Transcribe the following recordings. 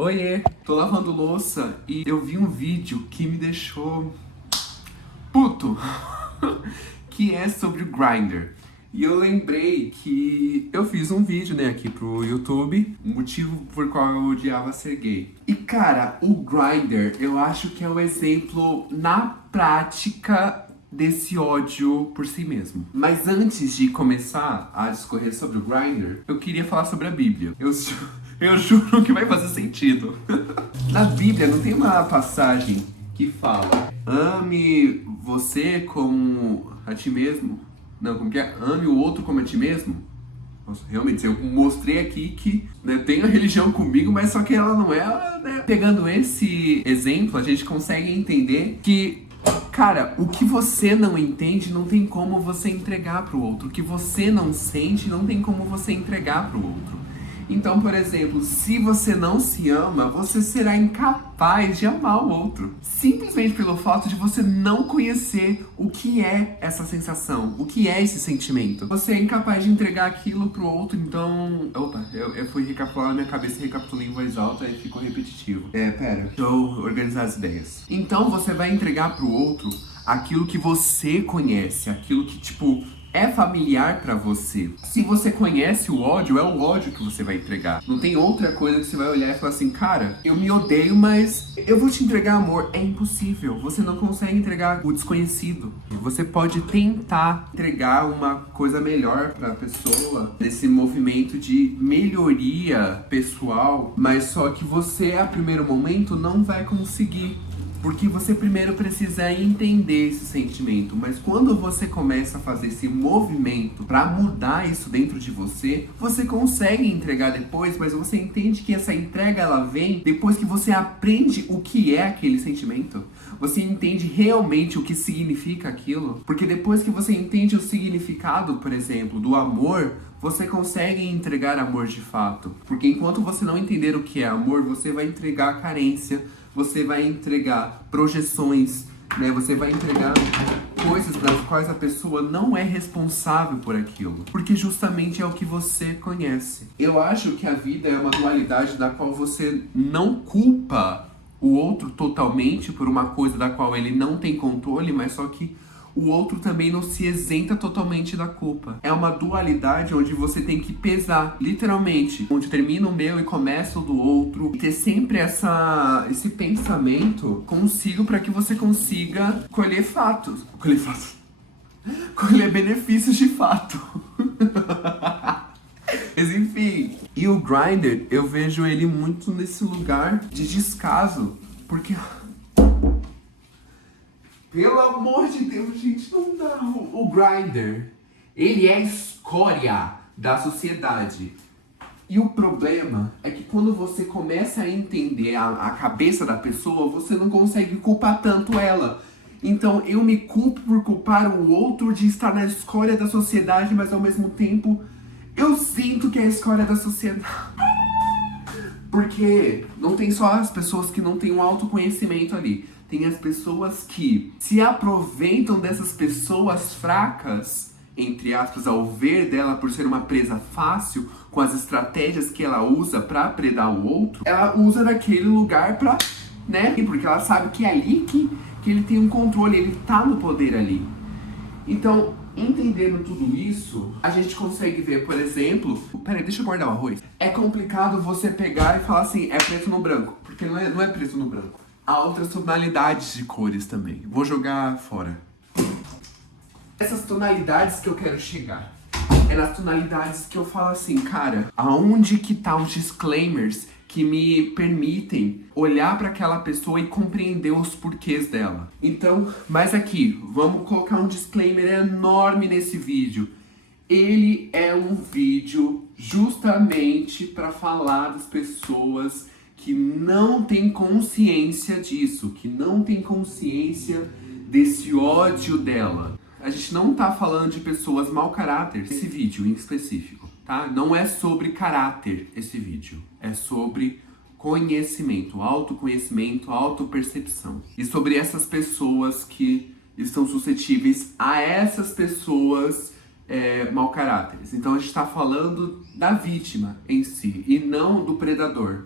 Oiê, tô lavando louça e eu vi um vídeo que me deixou puto, que é sobre o Grindr. E eu lembrei que eu fiz um vídeo, né, aqui pro YouTube, o motivo por qual eu odiava ser gay. E cara, o Grindr, eu acho que é o exemplo na prática desse ódio por si mesmo. Mas antes de começar a discorrer sobre o Grindr, eu queria falar sobre a Bíblia. Eu juro que vai fazer sentido. Na Bíblia não tem uma passagem que fala: ame você como a ti mesmo. Não, como que é? Ame o outro como a ti mesmo. Nossa, realmente, eu mostrei aqui que, né, tem a religião comigo, mas só que ela não é, né? Pegando esse exemplo, a gente consegue entender que, cara, o que você não entende não tem como você entregar pro outro. O que você não sente não tem como você entregar pro outro. Então, por exemplo, se você não se ama, você será incapaz de amar o outro. Simplesmente pelo fato de você não conhecer o que é essa sensação, o que é esse sentimento. Você é incapaz de entregar aquilo pro outro, então... Opa, eu fui recapitular na minha cabeça, recapitulei em voz alta e ficou repetitivo. Pera, deixa eu organizar as ideias. Então você vai entregar pro outro aquilo que você conhece, aquilo que, tipo, é familiar pra você. Se você conhece o ódio, é o ódio que você vai entregar. Não tem outra coisa que você vai olhar e falar assim: cara, eu me odeio, mas eu vou te entregar amor. É impossível. Você não consegue entregar o desconhecido. Você pode tentar entregar uma coisa melhor pra pessoa nesse movimento de melhoria pessoal, mas só que você, a primeiro momento, não vai conseguir. Porque você primeiro precisa entender esse sentimento. Mas quando você começa a fazer esse movimento pra mudar isso dentro de você, você consegue entregar depois, mas você entende que essa entrega ela vem depois que você aprende o que é aquele sentimento. Você entende realmente o que significa aquilo. Porque depois que você entende o significado, por exemplo, do amor, você consegue entregar amor de fato. Porque enquanto você não entender o que é amor, você vai entregar carência, você vai entregar projeções, né? Você vai entregar coisas das quais a pessoa não é responsável por aquilo. Porque justamente é o que você conhece. Eu acho que a vida é uma dualidade da qual você não culpa o outro totalmente por uma coisa da qual ele não tem controle, mas só que o outro também não se isenta totalmente da culpa. É uma dualidade onde você tem que pesar, literalmente, onde termina o meu e começa o do outro, e ter sempre esse pensamento consigo para que você consiga colher fatos. Colher benefícios de fato. Mas enfim. E o Grindr, eu vejo ele muito nesse lugar de descaso, porque... Pelo amor de Deus, gente, não dá. O Grindr, ele é a escória da sociedade. E o problema é que quando você começa a entender a cabeça da pessoa, você não consegue culpar tanto ela. Então eu me culpo por culpar o outro de estar na escória da sociedade, mas ao mesmo tempo eu sinto que é a escória da sociedade. Porque não tem só as pessoas que não têm um autoconhecimento ali. Tem as pessoas que se aproveitam dessas pessoas fracas, entre aspas, ao ver dela por ser uma presa fácil, com as estratégias que ela usa pra predar o outro, ela usa daquele lugar pra, né? Porque ela sabe que é ali que ele tem um controle, ele tá no poder ali. Então, entendendo tudo isso, a gente consegue ver, por exemplo... Peraí, deixa eu guardar o arroz. É complicado você pegar e falar assim, é preto no branco. Porque não é preto no branco. Há outras tonalidades de cores também. Vou jogar fora. Essas tonalidades que eu quero chegar é nas tonalidades que eu falo assim, cara, aonde que tá os disclaimers que me permitem olhar para aquela pessoa e compreender os porquês dela. Então, mas aqui, vamos colocar um disclaimer enorme nesse vídeo. Ele é um vídeo justamente para falar das pessoas que não tem consciência disso, que não tem consciência desse ódio dela. A gente não tá falando de pessoas mau caráter, esse vídeo em específico, tá? Não é sobre caráter esse vídeo, é sobre conhecimento, autoconhecimento, autopercepção. E sobre essas pessoas que estão suscetíveis a essas pessoas mau caráteres. Então a gente tá falando da vítima em si, e não do predador.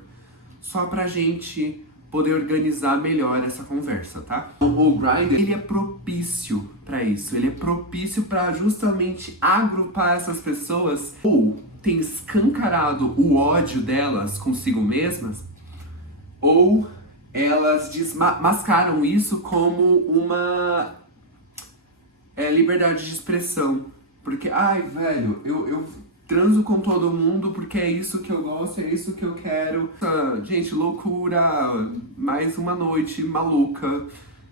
só pra gente poder organizar melhor essa conversa, tá? O Grindr, ele é propício pra isso. Ele é propício pra justamente agrupar essas pessoas, ou tem escancarado o ódio delas consigo mesmas, ou elas mascaram isso como uma liberdade de expressão. Porque, ai, velho, eu transo com todo mundo porque é isso que eu gosto, é isso que eu quero. Gente, loucura, mais uma noite maluca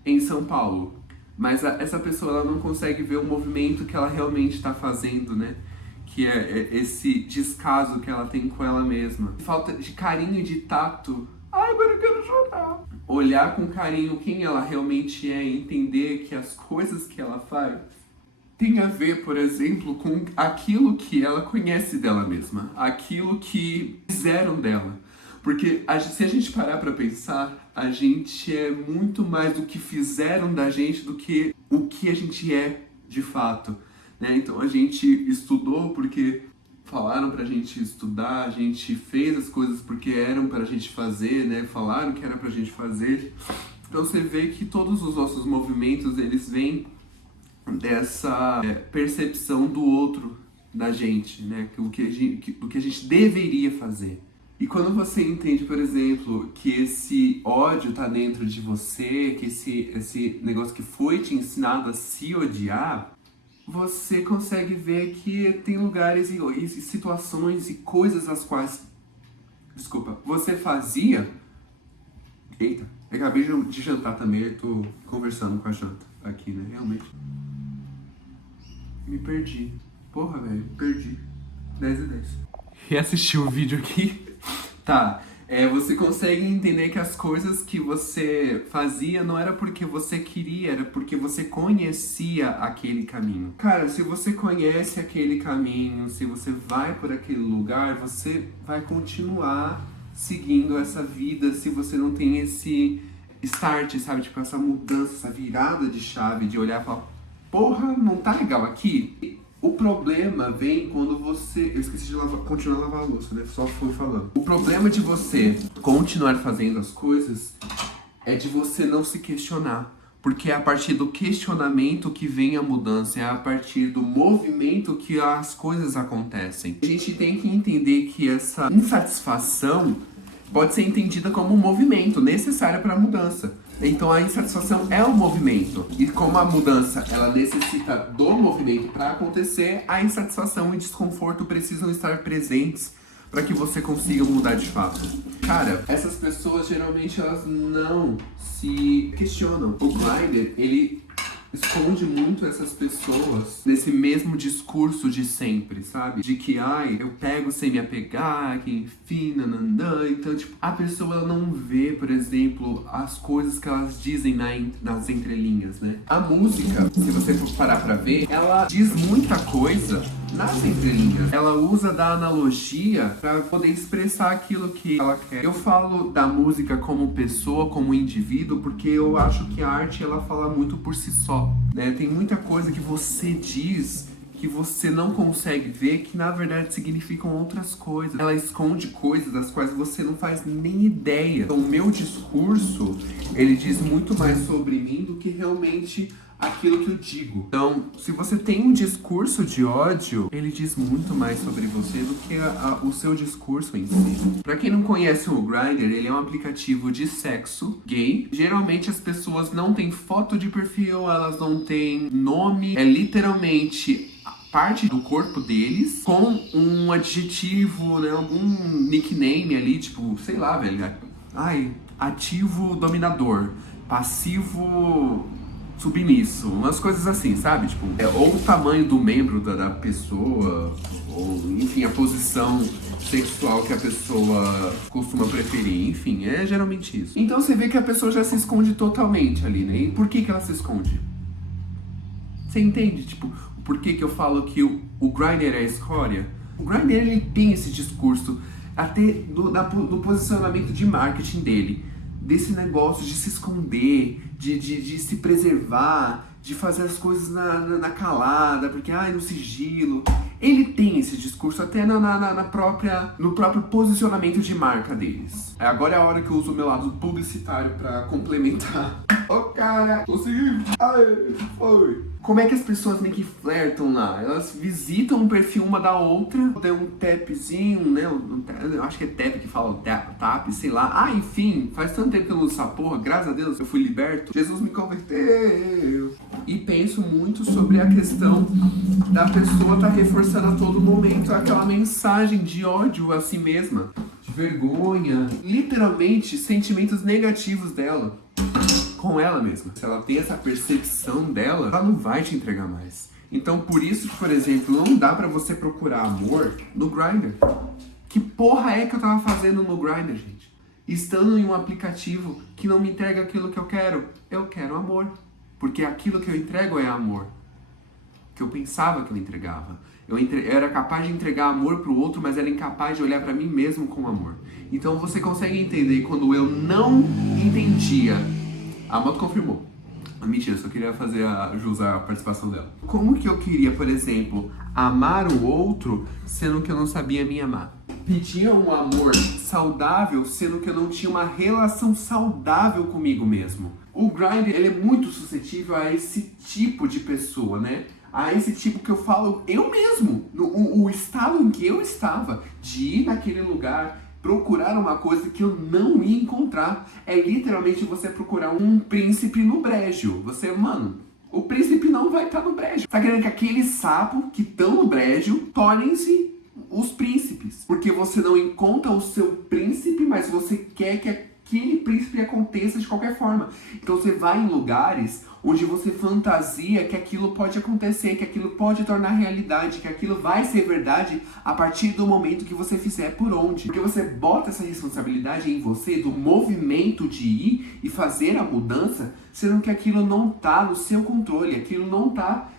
em São Paulo. Mas essa pessoa, ela não consegue ver o movimento que ela realmente está fazendo, né? Que é esse descaso que ela tem com ela mesma. Falta de carinho e de tato. Ai, agora eu quero chorar. Olhar com carinho quem ela realmente é e entender que as coisas que ela faz tem a ver, por exemplo, com aquilo que ela conhece dela mesma, aquilo que fizeram dela. Porque se a gente parar pra pensar, a gente é muito mais do que fizeram da gente do que o que a gente é de fato, né? Então a gente estudou porque falaram pra gente estudar, a gente fez as coisas porque eram pra gente fazer, né? Falaram que era pra gente fazer. Então você vê que todos os nossos movimentos, eles vêm dessa percepção do outro, da gente, né? Do que a gente deveria fazer. E quando você entende, por exemplo, que esse ódio tá dentro de você, que esse negócio que foi te ensinado a se odiar, você consegue ver que tem lugares e situações e coisas as quais, você fazia. Eita, eu acabei de jantar também, eu tô conversando com a janta aqui, né? Realmente. Me perdi. Porra, velho, perdi. 10 e 10. Reassistir o vídeo aqui. Tá, você consegue entender que as coisas que você fazia não era porque você queria, era porque você conhecia aquele caminho. Cara, se você conhece aquele caminho, se você vai por aquele lugar, você vai continuar seguindo essa vida se você não tem esse start, sabe? Tipo, essa mudança, essa virada de chave, de olhar e falar, porra, não tá legal aqui? O problema vem quando você... Eu esqueci de continuar a lavar a louça, né? Só fui falando. O problema de você continuar fazendo as coisas é de você não se questionar. Porque é a partir do questionamento que vem a mudança, é a partir do movimento que as coisas acontecem. A gente tem que entender que essa insatisfação pode ser entendida como um movimento necessário para a mudança. Então a insatisfação é um movimento. E como a mudança ela necessita do movimento para acontecer, a insatisfação e desconforto precisam estar presentes para que você consiga mudar de fato. Cara, essas pessoas geralmente elas não se questionam. O Grindr, ele esconde muito essas pessoas nesse mesmo discurso de sempre, sabe? De que, ai, eu pego sem me apegar, que enfim, nananã. Então, tipo, a pessoa ela não vê, por exemplo, as coisas que elas dizem nas entrelinhas, né? A música, se você for parar pra ver, ela diz muita coisa nas entrelinhas. Ela usa da analogia pra poder expressar aquilo que ela quer. Eu falo da música como pessoa, como indivíduo, porque eu acho que a arte, ela fala muito por si só, né? Tem muita coisa que você diz que você não consegue ver, que na verdade significam outras coisas. Ela esconde coisas das quais você não faz nem ideia. Então o meu discurso, ele diz muito mais sobre mim do que realmente aquilo que eu digo. Então, se você tem um discurso de ódio, ele diz muito mais sobre você do que o seu discurso em si. Pra quem não conhece o Grindr, ele é um aplicativo de sexo gay. Geralmente as pessoas não têm foto de perfil, elas não têm nome. É literalmente parte do corpo deles com um adjetivo, né, algum nickname ali, tipo, sei lá, velho. Ai, ativo dominador, passivo submisso, umas coisas assim, sabe? Tipo, ou o tamanho do membro da pessoa, ou enfim, a posição sexual que a pessoa costuma preferir, enfim, é geralmente isso. Então você vê que a pessoa já se esconde totalmente ali, né? E por que ela se esconde? Você entende, tipo, por que eu falo que o Grindr é a escória? O Grindr, ele tem esse discurso, até do posicionamento de marketing dele. desse negócio de se esconder, de se preservar, de fazer as coisas na calada, porque, no sigilo. Ele tem esse discurso até no próprio posicionamento de marca deles. Agora é a hora que eu uso o meu lado publicitário pra complementar. Cara, consegui! Foi! Como é que as pessoas meio que flertam lá? Elas visitam um perfil uma da outra, dão um tapzinho, né? Eu acho que é tap que fala, tap, sei lá. Enfim, faz tanto tempo que eu não uso essa porra, graças a Deus eu fui liberto. Jesus me converteu. E penso muito sobre a questão da pessoa estar reforçando a todo momento aquela mensagem de ódio a si mesma, de vergonha, literalmente sentimentos negativos dela com ela mesma. Se ela tem essa percepção dela, ela não vai te entregar mais. Então, por isso que, por exemplo, não dá pra você procurar amor no Grindr. Que porra é que eu tava fazendo no Grindr, gente? Estando em um aplicativo que não me entrega aquilo que eu quero amor. Porque aquilo que eu entrego é amor. Que eu pensava que eu entregava. Eu era capaz de entregar amor pro outro, mas era incapaz de olhar pra mim mesmo com amor. Então você consegue entender quando eu não entendia. A moto confirmou. Mentira, só queria fazer usar a participação dela. Como que eu queria, por exemplo, amar o outro, sendo que eu não sabia me amar? Pedia um amor saudável, sendo que eu não tinha uma relação saudável comigo mesmo. O Grindr, ele é muito suscetível a esse tipo de pessoa, né? A esse tipo que eu falo eu mesmo. O estado em que eu estava, de ir naquele lugar, procurar uma coisa que eu não ia encontrar. É literalmente você procurar um príncipe no brejo. O príncipe não vai estar no brejo. Tá querendo que aqueles sapos que estão no brejo tornem-se os príncipes. Porque você não encontra o seu príncipe, mas você quer que aquele príncipe aconteça de qualquer forma. Então você vai em lugares onde você fantasia que aquilo pode acontecer, que aquilo pode tornar realidade, que aquilo vai ser verdade a partir do momento que você fizer por onde. Porque você bota essa responsabilidade em você do movimento de ir e fazer a mudança, sendo que aquilo não tá no seu controle, aquilo não tá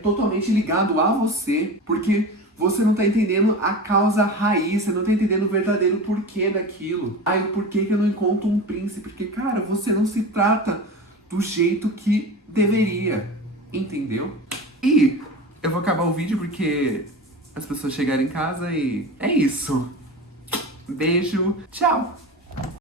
totalmente ligado a você, porque você não tá entendendo a causa raiz, você não tá entendendo o verdadeiro porquê daquilo. O porquê que eu não encontro um príncipe, porque, cara, você não se trata do jeito que deveria, entendeu? E eu vou acabar o vídeo porque as pessoas chegaram em casa e é isso. Beijo, tchau!